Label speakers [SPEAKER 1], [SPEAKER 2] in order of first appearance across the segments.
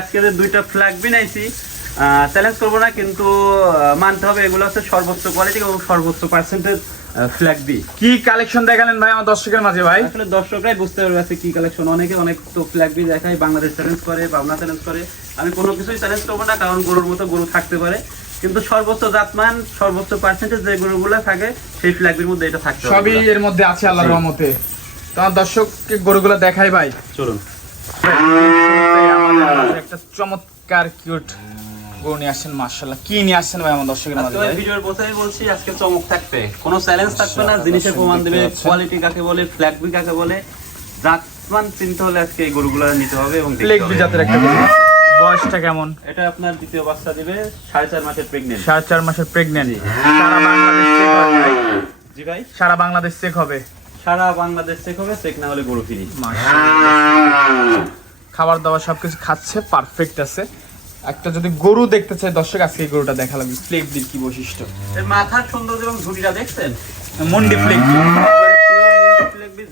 [SPEAKER 1] আজকে যে দুইটা ফ্ল্যাগ বিনাইছি চ্যালেঞ্জ করব না কিন্তু মানতে হবে এগুলো হচ্ছে সর্বোচ্চ কোয়ালিটি এবং সর্বোচ্চ পার্সেন্টেজ ফ্ল্যাগ বি
[SPEAKER 2] কি কালেকশন দেখালেন ভাই আমার দর্শকের মাঝে ভাই?
[SPEAKER 1] আসলে দর্শকরাই বুঝতে পারবে কি কালেকশন অনেকে অনেক তো ফ্ল্যাগ বি দেখায় বাংলাদেশ চ্যালেঞ্জ করে পাবনা চ্যালেঞ্জ করে। আমি কোনো কিছুই চ্যালেঞ্জ করব না কারণ গরুর মতো গরু থাকতে পারে। কিন্তু সর্বোচ্চ জাতমান সর্বোচ্চ পার্সেন্টেজ যে গরুগুলো থাকে সেই মধ্যে এটা থাকতে
[SPEAKER 2] সবই এর মধ্যে আছে আল্লাহর
[SPEAKER 1] জি।
[SPEAKER 2] রহমতে। তোমার দর্শককে গরুগুলো দেখাই ভাই।
[SPEAKER 1] চলুন।
[SPEAKER 2] একটা চমৎকার কিউট গরু নিয়ে আসছেন মার্শাল্লাহ কি নিয়ে আসছেন ভাই আমার দর্শকের মাঝে ভাই?
[SPEAKER 1] ভিডিওর প্রথমেই বলছি আজকে চমক থাকবে। কোনো চ্যালেঞ্জ থাকবে না জিনিসের প্রমাণ দেবে কোয়ালিটি কাকে বলে ফ্ল্যাগ বি কাকে বলে। জাতমান চিনতে হলে আজকে এই গরুগুলো নিতে হবে এবং
[SPEAKER 2] প্লেগ
[SPEAKER 1] হবে।
[SPEAKER 2] বিজাতের একটা গরু। বয়সটা কেমন?
[SPEAKER 1] এটা আপনার দ্বিতীয় বাচ্চা দিবে সাড়ে চার মাসের প্রেগনেন্ট
[SPEAKER 2] সাড়ে চার মাসের প্রেগনেন্ট সারা বাংলাদেশ চেক হবে। ভাই।
[SPEAKER 1] জি ভাই।
[SPEAKER 2] সারা বাংলাদেশ চেক হবে।
[SPEAKER 1] সারা বাংলাদেশ চেক হবে চেক না হলে গরু ফিরি।
[SPEAKER 2] খাবার দাবার সবকিছু খাচ্ছে পারফেক্ট আছে। একটা যদি গরু দেখতে চাই দর্শক আজকে গরুটা দেখা লাগবে দিয়ে দির কি বৈশিষ্ট্য?
[SPEAKER 1] এর মাথার সৌন্দর্য এবং ঝুড়িটা দেখছেন?
[SPEAKER 2] মন্ডি
[SPEAKER 1] ফ্লেক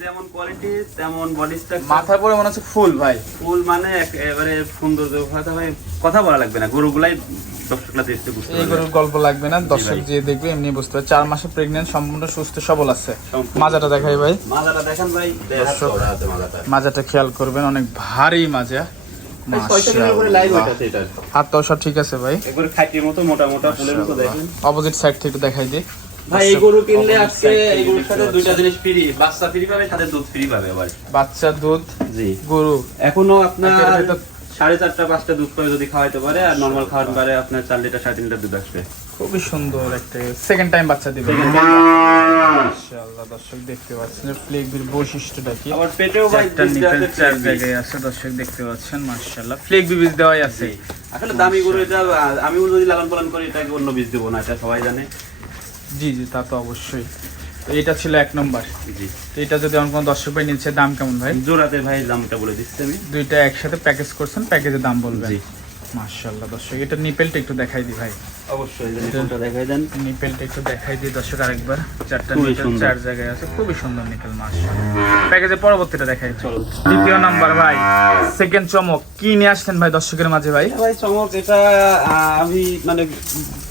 [SPEAKER 1] যেমন কোয়ালিটি তেমন বডি স্ট্রাকচার
[SPEAKER 2] মাথা পরে মনে হচ্ছে ফুল ভাই।
[SPEAKER 1] ফুল মানে এবারে সৌন্দর্য কথা ভাই কথা বলা লাগবে না। গরুগুলাই দর্শকরা দেখতে বুঝতে
[SPEAKER 2] এই গরুর গল্প লাগবে না দর্শক। যে দেখবে এমনি বুঝতে পারবে। চার মাসে প্রেগনেন্ট সম্পূর্ণ সুস্থ সবল আছে। মাজাটা দেখাই ভাই।
[SPEAKER 1] মাজাটা দেখেন ভাই
[SPEAKER 2] দর্শক।
[SPEAKER 1] মাজাটা।
[SPEAKER 2] মাজাটা খেয়াল করবেন অনেক ভারী মাজা। হাতটাও সব ঠিক আছে ভাই।
[SPEAKER 1] একবারে মতো মোটা মোটা ফুলের মতো দেখেন।
[SPEAKER 2] অপোজিট সাইড থেকে দেখাই দিই।
[SPEAKER 1] ভাই এই গরু কিনলে আজকে এই গরুর সাথে দুইটা জিনিস ফ্রি বাচ্চা ফ্রি পাবে সাথে দুধ ফ্রি পাবে আবার।
[SPEAKER 2] বাচ্চা দুধ
[SPEAKER 1] জি।
[SPEAKER 2] গরু।
[SPEAKER 1] এখনও আপনার সাড়ে চারটা পাঁচটা দুধ পাবে যদি খাওয়াইতে পারে আর নর্মাল খাওয়াতে পারে আপনার চার লিটার সাড়ে তিন লিটার দুধ আসবে।
[SPEAKER 2] খুবই সুন্দর একটা সেকেন্ড টাইম বাচ্চা দিবে। মাশাআল্লাহ দর্শক দেখতে পাচ্ছেন ফ্লেগবির বৈশিষ্ট্যটা কি?
[SPEAKER 1] আবার পেটেও ভাই
[SPEAKER 2] চার জায়গায় আছে দর্শক দেখতে পাচ্ছেন মাশাআল্লাহ। ফ্লেগ বীজ দেওয়াই আছে।
[SPEAKER 1] আসলে দামি গরু এটা আমি যদি লালন পালন করি এটাকে অন্য বীজ দেবো না এটা সবাই জানে।
[SPEAKER 2] জি জি তা তো অবশ্যই। এটা ছিল এক নম্বর।
[SPEAKER 1] জি।
[SPEAKER 2] তো এটা যদি অন্য কোনো দর্শক ভাই নিচ্ছে দাম কেমন ভাই?
[SPEAKER 1] জোড়াতে ভাই দামটা বলে দিচ্ছি আমি।
[SPEAKER 2] দুইটা একসাথে প্যাকেজ করছেন প্যাকেজের দাম বলবেন।
[SPEAKER 1] জি।
[SPEAKER 2] মাশাআল্লাহ দর্শক এটা নিপেলটা একটু দেখাই দিই ভাই।
[SPEAKER 1] অবশ্যই যদি দেখাই দেন।
[SPEAKER 2] নিপেলটা একটু দেখাই দিই দর্শক আরেকবার। চারটা নিপেল চার জায়গায় আছে খুবই সুন্দর নিপেল মাশাআল্লাহ। প্যাকেজের পরবর্তীটা দেখাই
[SPEAKER 1] চলো।
[SPEAKER 2] দ্বিতীয় নাম্বার ভাই সেকেন্ড চমক। কি নিয়ে ভাই দর্শকের মাঝে ভাই?
[SPEAKER 1] ভাই চমক এটা আমি মানে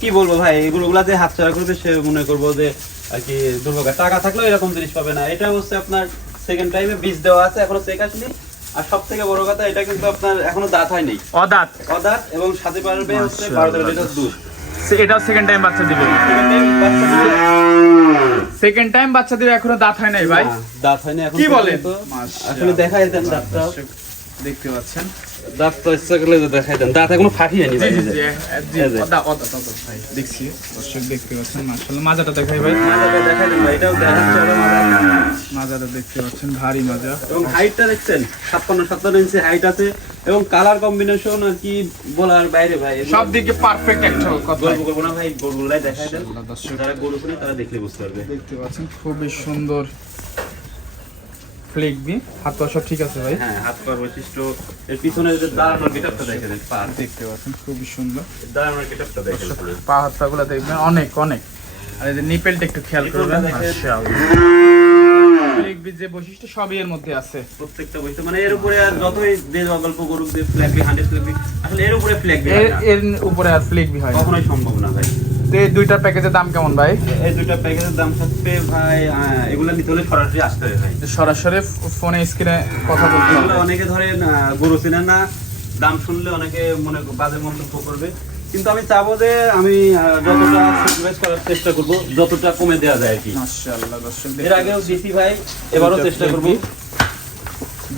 [SPEAKER 1] কি বলব ভাই এগুলো গুলাতে হাত ছাড়া করবে সে মনে করব যে আর কি দুর্ভাগ্য টাকা থাকলেও এরকম জিনিস পাবে না। এটা হচ্ছে আপনার সেকেন্ড টাইমে বীজ দেওয়া আছে এখনও চেক আসেনি। আর সব থেকে বড় কথা এটা কিন্তু আপনার এখনও দাঁত হয়নি।
[SPEAKER 2] অদাত?
[SPEAKER 1] অদাঁত এবং সাথে পারবে হচ্ছে
[SPEAKER 2] মাশাআল্লাহ।
[SPEAKER 1] বারো তেরো লিটার দুধ।
[SPEAKER 2] এটাও সেকেন্ড টাইম বাচ্চা দিবে। সেকেন্ড টাইম বাচ্চা দিবে। এখনও দাঁত হয় নাই ভাই?
[SPEAKER 1] দাঁত হয়নি এখন
[SPEAKER 2] কি বলেন?
[SPEAKER 1] আসলে দেখাই দেন দাঁতটা।
[SPEAKER 2] দেখতে পাচ্ছেন।
[SPEAKER 1] দাঁত তো ইচ্ছা করলে দেখাই দেন। দাঁত এখনও ফাটিয়েনি
[SPEAKER 2] জি
[SPEAKER 1] ভাই
[SPEAKER 2] জি জি জি দেখছি। দর্শক দেখতে পাচ্ছেন মাশাআল্লাহ মাজাটা দেখাই ভাই।
[SPEAKER 1] মাজাটা দেখাই দেন ভাই, এটাও দেখার চওড়া মাজা।
[SPEAKER 2] মাজাটা দেখতে পাচ্ছেন ভারী মাজা।
[SPEAKER 1] এবং হাইটটা দেখছেন ছাপ্পান্ন সাতান্ন ইঞ্চি হাইট আছে। এবং কালার কম্বিনেশন আর কি বলার বাইরে ভাই
[SPEAKER 2] সব দিকে পারফেক্ট একটা কথা।
[SPEAKER 1] গল্প করব না ভাই গরুগুলাই দেখাই দেন।
[SPEAKER 2] দর্শক।
[SPEAKER 1] যারা গরু তারা দেখলে বুঝতে পারবে।
[SPEAKER 2] দেখতে পাচ্ছেন খুবই সুন্দর ফ্লেক বি হাত পা সব ঠিক আছে ভাই?
[SPEAKER 1] হ্যাঁ হাত পা বৈশিষ্ট্য। এর পিছনে যে দাঁড়ানোর গেটআপটা দেখে দেন পা
[SPEAKER 2] দেখতে পাচ্ছেন খুবই সুন্দর।
[SPEAKER 1] দাঁড়ানোর গেটআপটা দেখে দেন
[SPEAKER 2] পা হাত পা গুলো দেখবেন অনেক অনেক। আর এই যে নিপেলটা একটু খেয়াল করবেন ফ্লেক বি যে বৈশিষ্ট্য সবই এর মধ্যে আছে।
[SPEAKER 1] প্রত্যেকটা বৈশিষ্ট্য মানে এর উপরে আর যতই যে গল্প করুক যে ফ্ল্যাগ বি হান্ড্রেড আসলে এর উপরে ফ্ল্যাগ বি
[SPEAKER 2] এর উপরে আর ফ্লেক বি হয়।
[SPEAKER 1] কখনোই সম্ভব না ভাই।
[SPEAKER 2] তো এই দুইটার প্যাকেজের দাম কেমন ভাই?
[SPEAKER 1] এই দুইটা প্যাকেজের দাম থাকবে ভাই এগুলো নিতে হলে সরাসরি আসতে হবে ভাই।
[SPEAKER 2] সরাসরি ফোনে স্ক্রিনে কথা বলতে হবে।
[SPEAKER 1] অনেকে ধরেন গরু চেনেন না দাম শুনলে অনেকে মনে বাজে মন্তব্য করবে। কিন্তু আমি চাবো যে আমি যতটা করার চেষ্টা করব যতটা কমে দেওয়া যায় আর কি।
[SPEAKER 2] মাশাআল্লাহ দর্শক
[SPEAKER 1] এর আগেও দিছি ভাই এবারও চেষ্টা করব।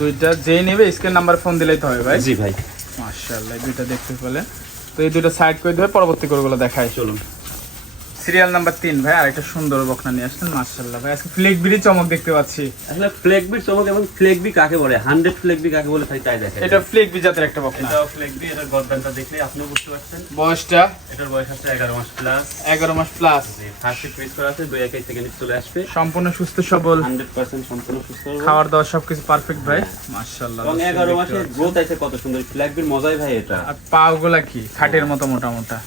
[SPEAKER 2] দুইটা যেই নেবে স্ক্রিন নাম্বার ফোন দিলেই তো হবে ভাই।
[SPEAKER 1] জি ভাই।
[SPEAKER 2] মাশাআল্লাহ দুইটা দেখতে পেলে তো এই দুটো সাইড করে দেবে পরবর্তী গরুগুলো দেখাই
[SPEAKER 1] চলুন।
[SPEAKER 2] সিরিয়াল নাম্বার তিন ভাই আরেকটা সুন্দর বকনা নিয়ে আসছেন মাশাআল্লাহ। ভাই আজকে ফ্লেক বিড়ি চমক দেখতে পাচ্ছি।
[SPEAKER 1] আসলে ফ্লেগ বি চমক এবং ফ্লেগ বি কাকে বলে? হান্ড্রেড ফ্লেগ বি কাকে বলে ভাই তাই দেখেন।
[SPEAKER 2] এটা ফ্লেক বি জাতের একটা বকনা।
[SPEAKER 1] এটাও ফ্লেগ বি এটার গর্দানটা দেখলে আপনিও বুঝতে পারছেন।
[SPEAKER 2] বয়সটা?
[SPEAKER 1] এটার বয়স আছে এগারো মাস প্লাস
[SPEAKER 2] এগারো মাস প্লাস
[SPEAKER 1] ফার্স্ট পিস করা আছে দুই একাই সেকেন্ড চলে আসবে।
[SPEAKER 2] সম্পূর্ণ সুস্থ সবল।
[SPEAKER 1] হান্ড্রেড পার্সেন্ট সম্পূর্ণ সুস্থ।
[SPEAKER 2] খাওয়ার দাওয়ার সবকিছু পারফেক্ট ভাই। মাশাআল্লাহ
[SPEAKER 1] এবং
[SPEAKER 2] দর্শক
[SPEAKER 1] এগারো
[SPEAKER 2] দেখতে
[SPEAKER 1] মাসে গ্রোথ আছে কত সুন্দর। ফ্ল্যাগ বির মজাই ভাই এটা।
[SPEAKER 2] আর পাও গুলা কি? খাটের মতো মোটা মোটা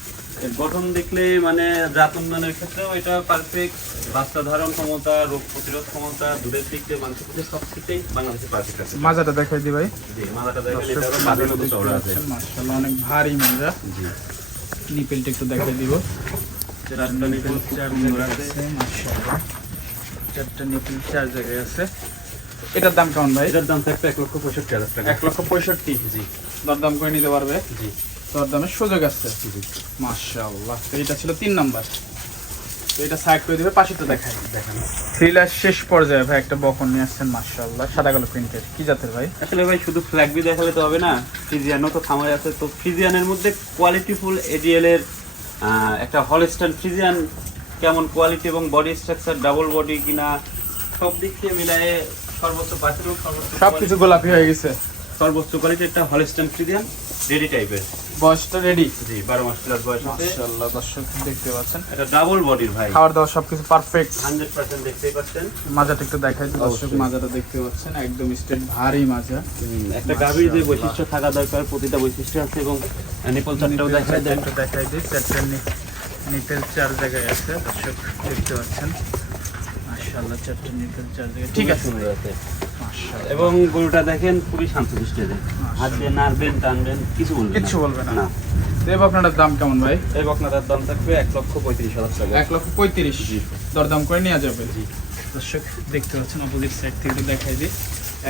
[SPEAKER 1] গঠন দেখলে মানে জাত উন্নয়নের ক্ষেত্রেও এটা পারফেক্ট। বাচ্চা ধারণ ক্ষমতা রোগ প্রতিরোধ ক্ষমতা দুধের দিক দিয়ে মাংস থেকে সব দিকেই বাংলাদেশে পারফেক্ট আছে।
[SPEAKER 2] মাজাটা দেখাই দি ভাই।
[SPEAKER 1] জি এটা
[SPEAKER 2] মাজাটা
[SPEAKER 1] মাথার মতো
[SPEAKER 2] দেখতে
[SPEAKER 1] চওড়া আছে।
[SPEAKER 2] মাশাআল্লাহ অনেক ভারী মাজা।
[SPEAKER 1] জি।
[SPEAKER 2] নিপেলটা একটু দেখাই দিব।
[SPEAKER 1] চারটা নিপেল
[SPEAKER 2] চার জায়গায়
[SPEAKER 1] আছে
[SPEAKER 2] আছে। মাশাআল্লাহ। চারটা নিপেল চার জায়গায় আছে। এটার দাম কেমন ভাই?
[SPEAKER 1] এটার দাম থাকবে এক লক্ষ পঁয়ষট্টি হাজার টাকা।
[SPEAKER 2] এক লক্ষ পঁয়ষট্টি?
[SPEAKER 1] জি।
[SPEAKER 2] দরদাম করে নিতে পারবে?
[SPEAKER 1] জি।
[SPEAKER 2] দরদামের সুযোগ আছে।
[SPEAKER 1] জি।
[SPEAKER 2] মাশাআল্লাহ। তো এটা ছিল তিন নাম্বার। তো এটা সাইড করে দিবে পাশেরটা দেখাই।
[SPEAKER 1] দেখেন।
[SPEAKER 2] থ্রিলার শেষ পর্যায়ে ভাই একটা বকন নিয়ে আসছেন মাশাআল্লাহ। সাদা কালো প্রিন্টের কি জাতের ভাই?
[SPEAKER 1] আসলে ভাই শুধু ফ্ল্যাগ বি দেখালে তো হবে না ফ্রিজিয়ানও তো খামারে আছে। তো ফ্রিজিয়ানের মধ্যে কোয়ালিটিফুল এডিএল এর একটা হলস্টান ফ্রিজিয়ান কেমন কোয়ালিটি এবং বডি স্ট্রাকচার ডাবল বডি কিনা সব দিক থেকে মিলায়ে সর্বোচ্চ বাছুর সর্বোচ্চ
[SPEAKER 2] সব কিছু গোলাপি হয়ে গেছে।
[SPEAKER 1] সর্বোচ্চ কোয়ালিটি একটা হলস্টান ফ্রিজিয়ান রেডি টাইপের।
[SPEAKER 2] বয়সটা রেডি?
[SPEAKER 1] জি বারো মাস প্লাস বয়স আছে।
[SPEAKER 2] মাশাআল্লাহ দর্শক দেখতে পাচ্ছেন।
[SPEAKER 1] এটা ডাবল বডির ভাই।
[SPEAKER 2] খাবার দাবার সবকিছু পারফেক্ট
[SPEAKER 1] হান্ড্রেড পার্সেন্ট দেখতেই পাচ্ছেন।
[SPEAKER 2] মাজাটা একটু দেখাই দিই দর্শক। মাজাটা দেখতে পাচ্ছেন একদম স্টেট ভারী মাজা।
[SPEAKER 1] একটা গাভীর যে বৈশিষ্ট্য থাকা দরকার প্রতিটা বৈশিষ্ট্য আছে এবং নিপল চারটাও দেখায় দেন।
[SPEAKER 2] একটু দেখাই দিই চারটা নিপেল চার জায়গায় আছে দর্শক দেখতে পাচ্ছেন। মাশাআল্লাহ চারটা নিপেল চার জায়গায়। ঠিক আছে।
[SPEAKER 1] সুন্দর আছে।
[SPEAKER 2] মাশাআল্লাহ
[SPEAKER 1] এবং গরুটা দেখেন খুবই শান্তশিষ্ট দেয়। হাত দিয়ে নাড়বেন টানবেন কিছু বলবেন
[SPEAKER 2] কিচ্ছু বলবে না। দাম কেমন ভাই?
[SPEAKER 1] এই বকনাটার দাম থাকবে এক লক্ষ পঁয়ত্রিশ হাজার টাকা।
[SPEAKER 2] এক লক্ষ পঁয়ত্রিশ। দরদাম করে নেওয়া যাবে।
[SPEAKER 1] জি।
[SPEAKER 2] দর্শক দেখতে পাচ্ছেন অপোজিট সাইড থেকে দেখাই দিই।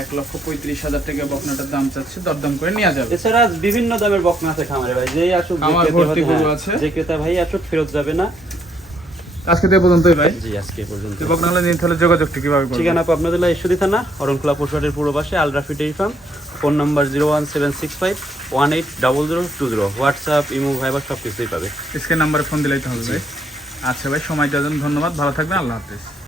[SPEAKER 2] এক লক্ষ পঁয়ত্রিশ হাজার টাকা বকনাটার দাম চাচ্ছে দরদাম করে নেওয়া যাবে।
[SPEAKER 1] এছাড়া বিভিন্ন দামের বকনা আছে খামারে ভাই। যেই আসুক যে
[SPEAKER 2] আমার ভর্তি গরু
[SPEAKER 1] হ্যাঁ,
[SPEAKER 2] আছে।
[SPEAKER 1] যে ক্রেতা ভাই আসুক ফেরত যাবে না।
[SPEAKER 2] আজকে তো পর্যন্তই ভাই।
[SPEAKER 1] জি আজকে পর্যন্ত
[SPEAKER 2] আপনারা বকনাগুলো তাহলে হলে যোগাযোগটা কীভাবে করবেন?
[SPEAKER 1] ঠিকানা পাবনা জেলা ঈশ্বরী থানা অরণখোলা পশুহাটের পূর্ব পাশে Alrafi dairy farm phone number zero one seven six five one eight double zero two zero. WhatsApp imo Viber সব কিছুই পাবে।
[SPEAKER 2] স্ক্রিন নাম্বারে ফোন দিলেই তো হবে ভাই। আচ্ছা ভাই সময় দেওয়ার জন্য ধন্যবাদ। ভালো থাকবেন। আল্লাহ হাফিজ।